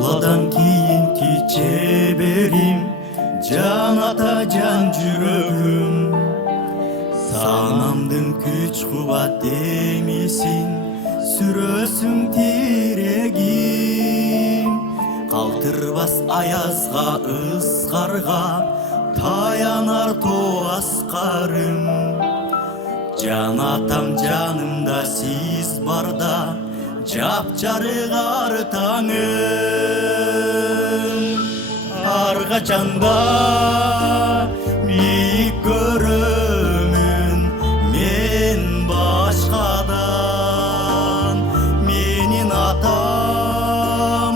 Алладан кийинки чеберим, жан ата жан жүрөгүм. Санамдын күч кубат демисин, сүрөсүң тирегим. Калтырбас аязга, ызгарга, таянар тоо аскарым. Жан атам жанымда сиз барда, жапжарык ар таңым. Ар качанда бийик көрөмүн мен башкадан. Менин атам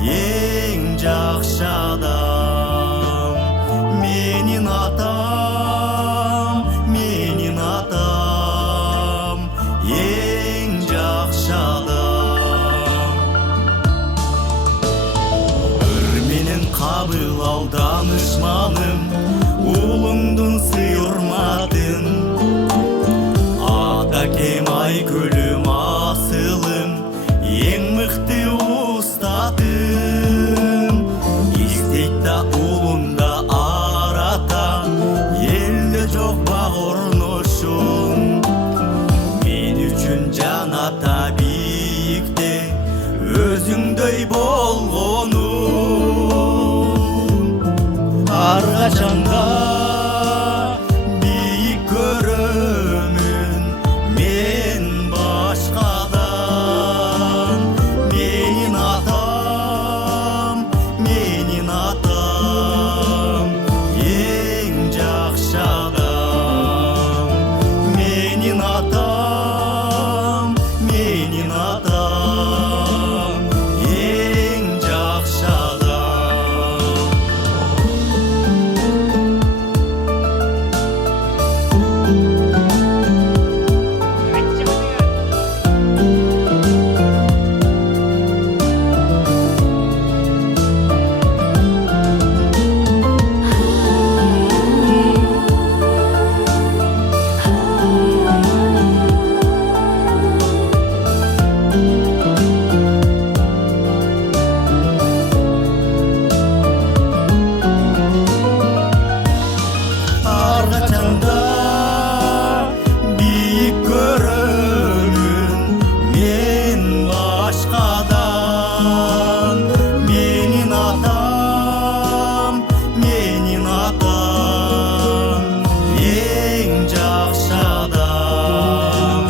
эң жакшы адам. Менин атам эң жакшы адам. Ыр менен кабыл данышманым, уулуңдун сый-урматын. Атакем айкөлүм асылым, эң мыкты устатым. Издейт да уулунда арата, элде жок баг орношум. Мен үчүн жан ата бийикте, өзүңдөй болгонум. Ар качанда бийик көрөмүн мен башкадан. Менин атам эң жакшы адам. Менин атам эң жакшы адам. Ар качанда бийик көрөмүн мен башкадан. Менин атам эң жакшы адам.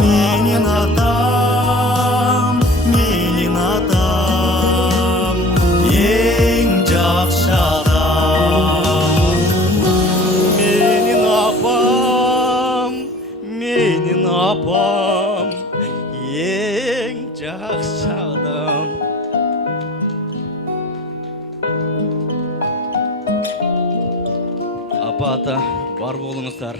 Менин атам эң жакшы адам. Менин апам эң жакшы адам. Апа ата бар болуңуздар.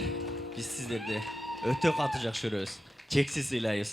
Биз сиздерди өтө катуу жакшы көрөбүз. Чексиз ыйлайбыз.